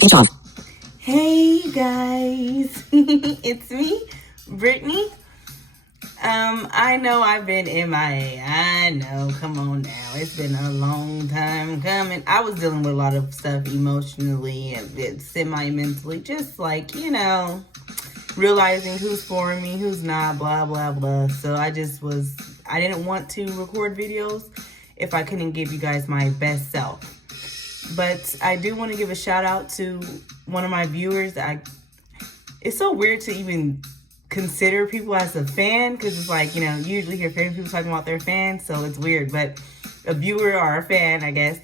Speech off. Hey guys, it's me, Brittany. I know I've been MIA. I know, come on now. It's been a long time coming. I was dealing with a lot of stuff emotionally and semi-mentally, just like, realizing who's for me, who's not, blah, blah, blah. So I didn't want to record videos if I couldn't give you guys my best self. But I do want to give a shout out to one of my viewers. It's so weird to even consider people as a fan, because it's like, you usually hear famous people talking about their fans, so it's weird. But a viewer or a fan, I guess.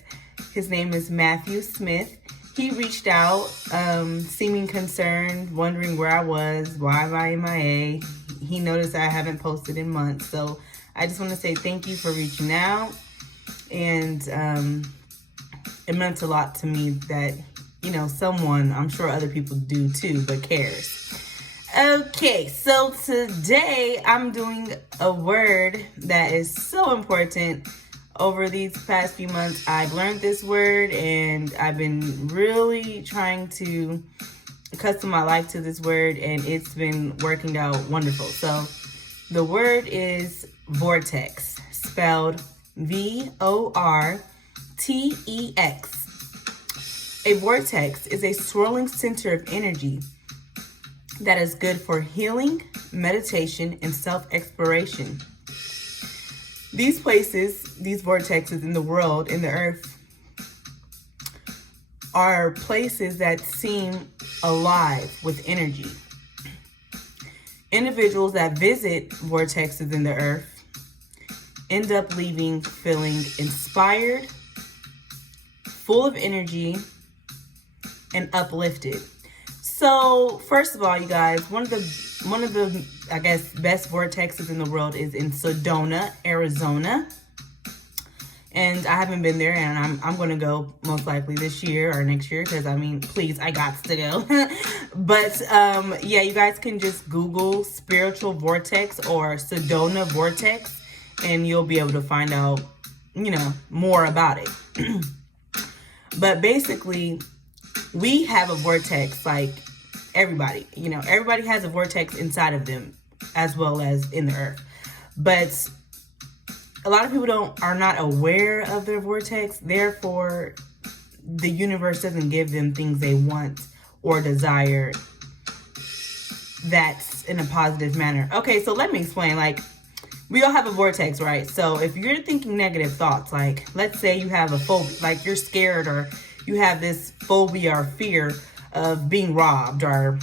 His name is Matthew Smith. He reached out, seeming concerned, wondering where I was, why am I MIA. He noticed I haven't posted in months, so I just want to say thank you for reaching out. And it meant a lot to me that, someone, I'm sure other people do too, but cares. Okay, so today I'm doing a word that is so important. Over these past few months, I've learned this word, and I've been really trying to accustom my life to this word, and it's been working out wonderful. So the word is vortex, spelled VORTEX. A vortex is a swirling center of energy that is good for healing, meditation, and self-exploration. These places, these vortexes in the world, in the earth, are places that seem alive with energy. Individuals that visit vortexes in the earth end up leaving feeling inspired, full of energy, and uplifted. So first of all, you guys, one of the I guess best vortexes in the world is in Sedona, Arizona. And I haven't been there, and I'm going to go most likely this year or next year, because please, I got to go. But yeah, you guys can just Google spiritual vortex or Sedona vortex, and you'll be able to find out, more about it. But basically, we have a vortex, like everybody. Everybody has a vortex inside of them, as well as in the earth. But a lot of people are not aware of their vortex. Therefore, the universe doesn't give them things they want or desire that's in a positive manner. Okay, so let me explain. Like, we all have a vortex, right? So if you're thinking negative thoughts, like let's say you have a phobia, like you're scared, or you have this phobia or fear of being robbed or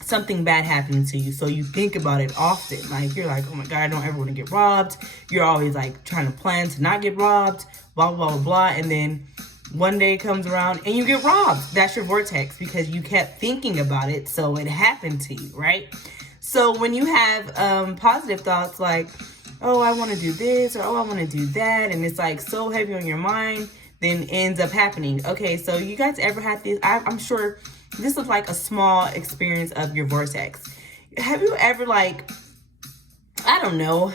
something bad happening to you. So you think about it often. Like, you're like, oh my God, I don't ever want to get robbed. You're always like trying to plan to not get robbed, blah, blah, blah, blah. And then one day comes around and you get robbed. That's your vortex, because you kept thinking about it. So it happened to you, right? So when you have positive thoughts like, oh, I want to do this, or oh, I want to do that, and it's like so heavy on your mind, then ends up happening. Okay, so you guys ever had this? I'm sure this is like a small experience of your vortex. Have you ever, like, I don't know,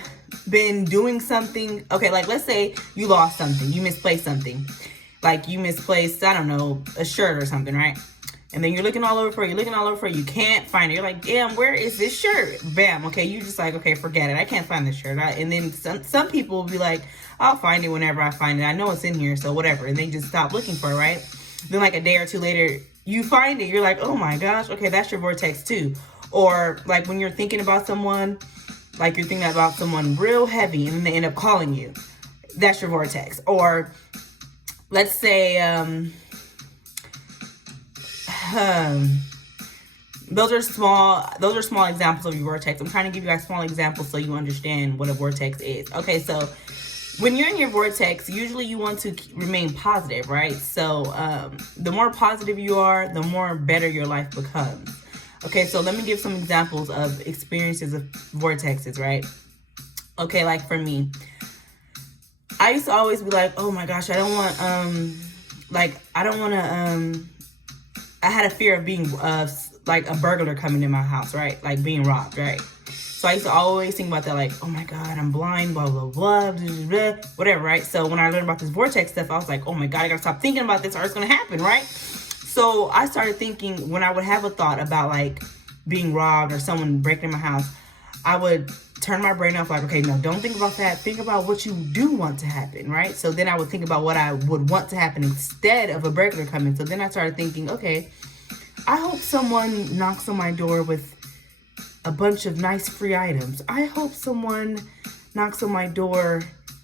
been doing something? Okay, like let's say you lost something, you misplaced something. Like you misplaced, I don't know, a shirt or something, right? And then you're looking all over for it, you can't find it. You're like, damn, where is this shirt? Bam, okay, you just like, okay, forget it. I can't find this shirt. And then some people will be like, I'll find it whenever I find it. I know it's in here, so whatever. And they just stop looking for it, right? Then like a day or two later, you find it. You're like, oh my gosh, okay, that's your vortex too. Or like when you're thinking about someone, like you're thinking about someone real heavy and then they end up calling you. That's your vortex. Or let's say, those are small examples of your vortex. I'm trying to give you guys small examples so you understand what a vortex is. Okay, so when you're in your vortex, usually you want to remain positive, right? So the more positive you are, the more better your life becomes. Okay, so let me give some examples of experiences of vortexes, right? Okay, like for me, I used to always be like, oh my gosh, I don't want, I had a fear of being, like a burglar coming in my house, right? Like being robbed, right? So I used to always think about that, like, oh my God, I'm blind, blah, blah, blah, blah, blah, whatever, right? So when I learned about this vortex stuff, I was like, oh my God, I gotta stop thinking about this or it's gonna happen, right? So So I started thinking, when I would have a thought about like being robbed or someone breaking in my house, I would turn my brain off, like, okay, no, don't think about that. Think about what you do want to happen, right? So then I would think about what I would want to happen instead of a burglar coming. So then I started thinking, okay, I hope someone knocks on my door with a bunch of nice free items. I hope someone knocks on my door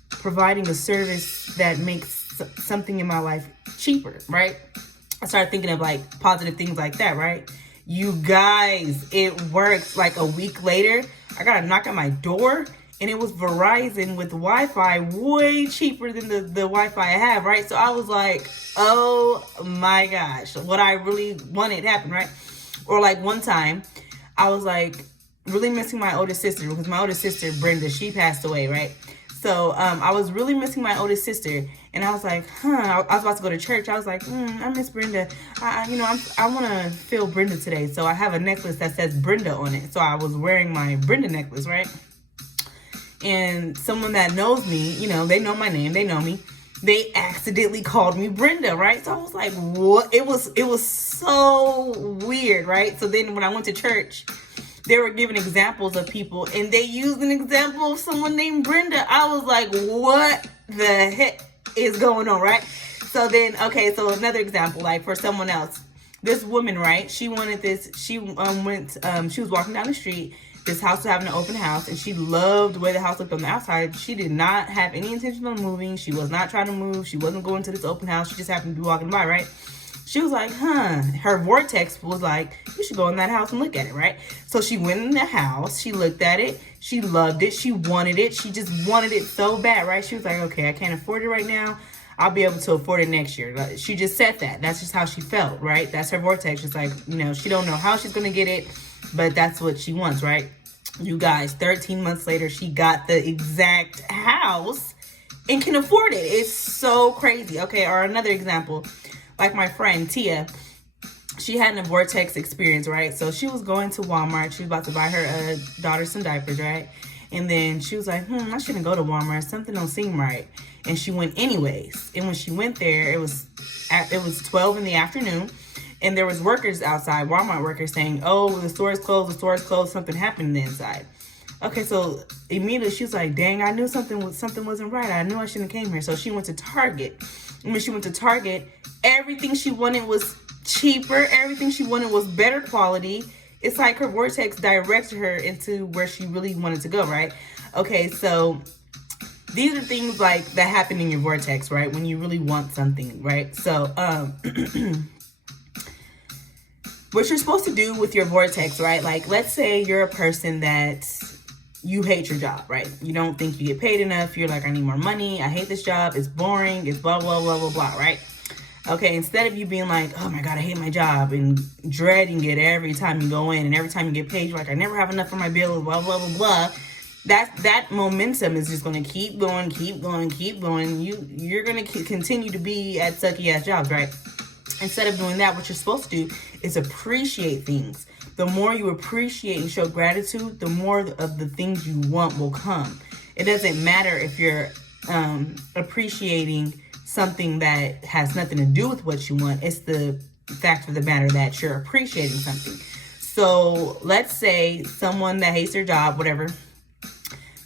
providing a service that makes something in my life cheaper, right? I started thinking of like positive things like that, right? You guys, it worked. Like a week later, I got a knock on my door, and it was Verizon with Wi-Fi, way cheaper than the Wi-Fi I have, right? So I was like, oh my gosh, what I really wanted happened, right? Or like one time, I was like really missing my oldest sister, because my oldest sister, Brenda, she passed away, right? So I was really missing my oldest sister, and I was like, I was about to go to church. I was like, I miss Brenda. I want to feel Brenda today. So I have a necklace that says Brenda on it. So I was wearing my Brenda necklace, right? And someone that knows me, you know, they know my name, they know me. They accidentally called me Brenda, right? So I was like, what? It was so weird, right? So then when I went to church, they were giving examples of people, and they used an example of someone named Brenda. I was like, what the heck is going on, right? So then, okay, so another example, like for someone else, this woman, right? She wanted this. She she was walking down the street. This house was having an open house, and she loved the way the house looked on the outside. She did not have any intention of moving. She was not trying to move. She wasn't going to this open house. She just happened to be walking by, right? She was like, her Vortex was like, you should go in that house and look at it, right? So she went in the house. She looked at it. She loved it. She wanted it. She just wanted it so bad, right? She was like, okay, I can't afford it right now. I'll be able to afford it next year. She just said that. That's just how she felt, right? That's her Vortex. She's like, you know, she don't know how she's going to get it, but that's what she wants, right? You guys, 13 months later, she got the exact house and can afford it. It's so crazy. Okay, or another example. Like my friend Tia, she had a Vortex experience, right? So she was going to Walmart. She was about to buy her daughter some diapers, right? And then she was like, I shouldn't go to Walmart. Something don't seem right. And she went anyways. And when she went there, it was 12 in the afternoon. And there was workers outside, Walmart workers, saying, oh, the store is closed, something happened in the inside. Okay, so immediately she was like, dang, I knew something wasn't right. I knew I shouldn't have came here. So she went to Target. And when she went to Target, everything she wanted was cheaper. Everything she wanted was better quality. It's like her Vortex directed her into where she really wanted to go, right? Okay, so these are things like that happen in your Vortex, right? When you really want something, right? So, what you're supposed to do with your Vortex, right? Like, let's say you're a person that you hate your job, right? You don't think you get paid enough. You're like, I need more money. I hate this job. It's boring. It's blah, blah, blah, blah, blah, right? Okay, instead of you being like, oh my God, I hate my job and dreading it every time you go in and every time you get paid, you're like, I never have enough for my bills, blah, blah, blah, blah. That momentum is just going to keep going. You're going to continue to be at sucky ass jobs, right? Instead of doing that, what you're supposed to do is appreciate things. The more you appreciate and show gratitude, the more of the things you want will come. It doesn't matter if you're appreciating something that has nothing to do with what you want. It's the fact of the matter that you're appreciating something. So let's say someone that hates their job, whatever,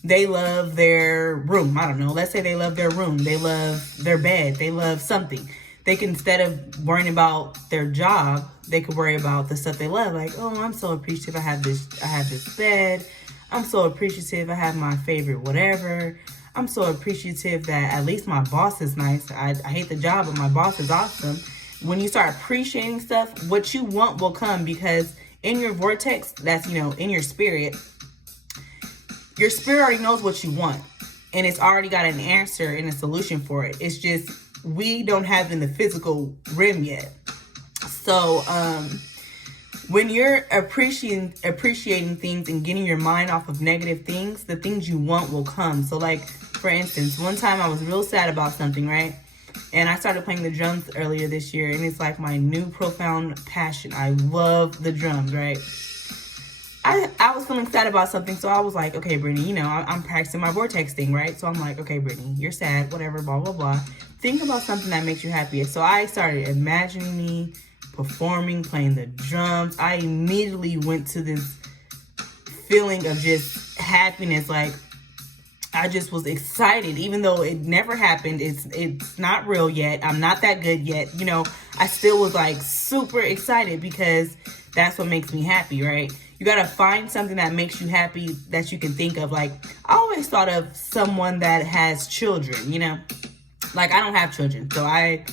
they love their room. I don't know. Let's say they love their room. They love their bed. They love something. They can, instead of worrying about their job, they could worry about the stuff they love. Like, oh, I'm so appreciative I have this bed. I'm so appreciative I have my favorite whatever. I'm so appreciative that at least my boss is nice. I hate the job, but my boss is awesome. When you start appreciating stuff, what you want will come, because in your Vortex, that's, in your spirit already knows what you want. And it's already got an answer and a solution for it. It's just, we don't have it in the physical realm yet. So, when you're appreciating things and getting your mind off of negative things, the things you want will come. So like, for instance, one time I was real sad about something, right? And I started playing the drums earlier this year, and it's like my new profound passion. I love the drums, right? I was feeling sad about something, so I was like, okay, Brittany, I'm practicing my Vortex thing, right? So I'm like, okay, Brittany, you're sad, whatever, blah, blah, blah. Think about something that makes you happy. So I started imagining me performing, playing the drums, I immediately went to this feeling of just happiness. Like, I just was excited, even though it never happened. It's not real yet. I'm not that good yet. You know, I still was like super excited because that's what makes me happy, right? You got to find something that makes you happy that you can think of. Like, I always thought of someone that has children, you know? Like, I don't have children, so I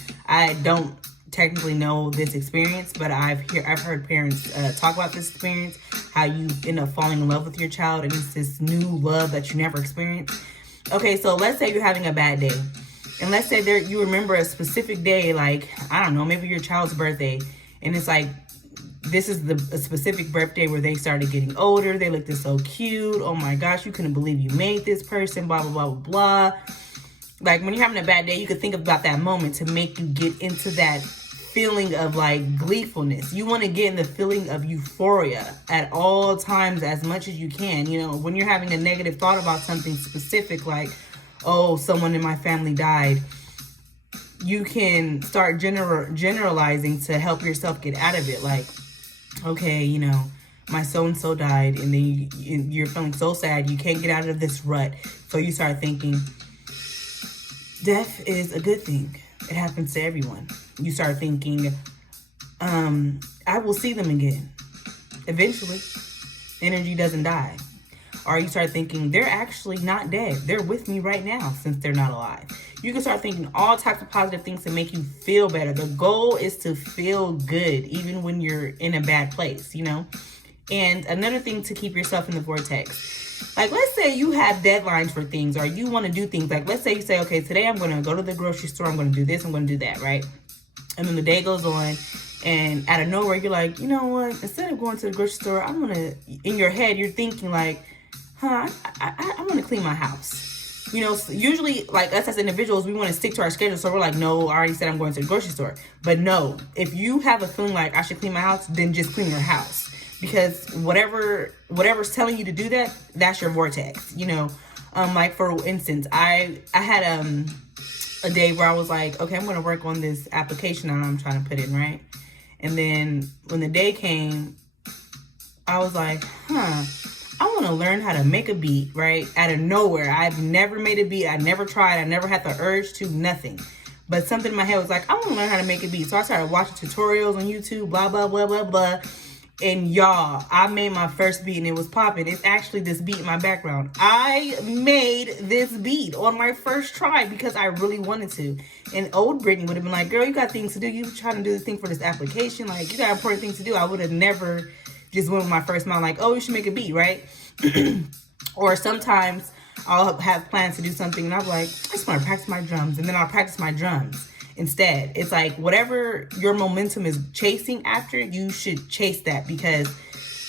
don't technically know this experience, but I've heard parents talk about this experience, how you end up falling in love with your child, and it's this new love that you never experienced. Okay, so let's say you're having a bad day, and let's say you remember a specific day, like, I don't know, maybe your child's birthday, and it's like, this is a specific birthday where they started getting older, they looked so cute, oh my gosh, you couldn't believe you made this person, blah, blah, blah, blah, blah. Like, when you're having a bad day, you could think about that moment to make you get into that feeling of like gleefulness. You want to get in the feeling of euphoria at all times as much as you can. You know, when you're having a negative thought about something specific, like, oh, someone in my family died, you can start generalizing to help yourself get out of it. Like, okay, you know, my so-and-so died, and then you're feeling so sad, you can't get out of this rut. So you start thinking, death is a good thing. It happens to everyone. You start thinking, I will see them again. Eventually, energy doesn't die. Or you start thinking, they're actually not dead. They're with me right now since they're not alive. You can start thinking all types of positive things to make you feel better. The goal is to feel good, even when you're in a bad place, you know? And another thing to keep yourself in the vortex. Like, let's say you have deadlines for things, or you want to do things. Like, let's say you say, okay, today I'm going to go to the grocery store. I'm going to do this. I'm going to do that, right? And then the day goes on, and out of nowhere, you're like, you know what? Instead of going to the grocery store, I'm going to, in your head, you're thinking like, I want to clean my house. You know, so usually, like, us as individuals, we want to stick to our schedule. So we're like, no, I already said I'm going to the grocery store. But no, if you have a feeling like I should clean my house, then just clean your house. Because whatever's telling you to do that, that's your vortex, you know. Like, for instance, I had a day where I was like, okay, I'm going to work on this application that I'm trying to put in, right? And then when the day came, I was like, I want to learn how to make a beat, right? Out of nowhere. I've never made a beat. I never tried. I never had the urge to, nothing. But something in my head was like, I want to learn how to make a beat. So I started watching tutorials on YouTube, blah, blah, blah, blah, blah. And y'all, I made my first beat and it was popping. It's actually this beat in my background. I made this beat on my first try because I really wanted to. And old Brittany would have been like, girl, you got things to do. You trying to do this thing for this application. Like, you got important things to do. I would have never just went with my first mind like, oh, you should make a beat, right? Or sometimes I'll have plans to do something and I'm like, I just want to practice my drums. And then I'll practice my drums. Instead, it's like whatever your momentum is chasing after, you should chase that, because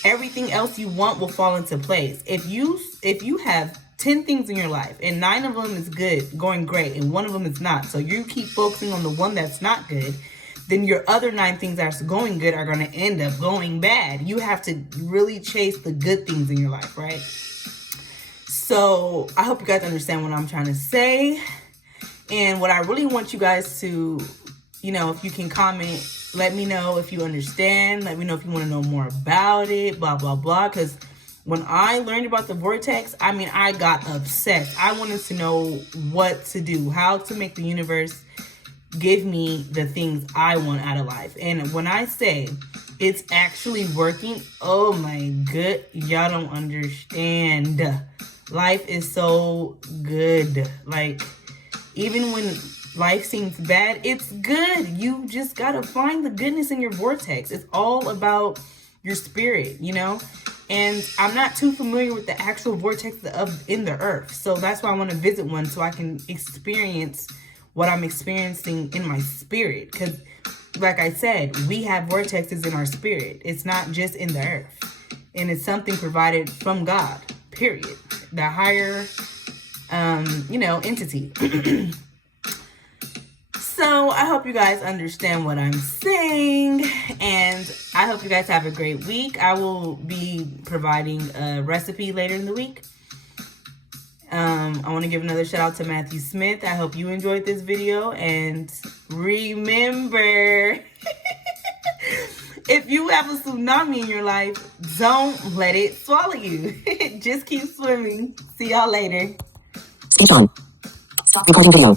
everything else you want will fall into place. If you have 10 things in your life and 9 of them is good, going great, and 1 of them is not, so you keep focusing on the one that's not good, then your other 9 things that's going good are going to end up going bad. You have to really chase the good things in your life, right? So I hope you guys understand what I'm trying to say. And what I really want you guys to, you know, if you can comment, let me know if you understand. Let me know if you want to know more about it, blah, blah, blah. Because when I learned about the vortex, I mean, I got obsessed. I wanted to know what to do, how to make the universe give me the things I want out of life. And when I say it's actually working, oh my good, y'all don't understand. Life is so good. Like, even when life seems bad, it's good. You just gotta find the goodness in your vortex. It's all about your spirit, you know? And I'm not too familiar with the actual vortex in the earth. So that's why I want to visit one, so I can experience what I'm experiencing in my spirit. Because like I said, we have vortexes in our spirit. It's not just in the earth. And it's something provided from God, period. The higher entity. So I hope you guys understand what I'm saying, and I hope you guys have a great week. I will be providing a recipe later in the week. I want to give another shout out to Matthew Smith. I hope you enjoyed this video, and remember if you have a tsunami in your life, don't let it swallow you. Just keep swimming. See y'all later. Speech on. Stop recording video.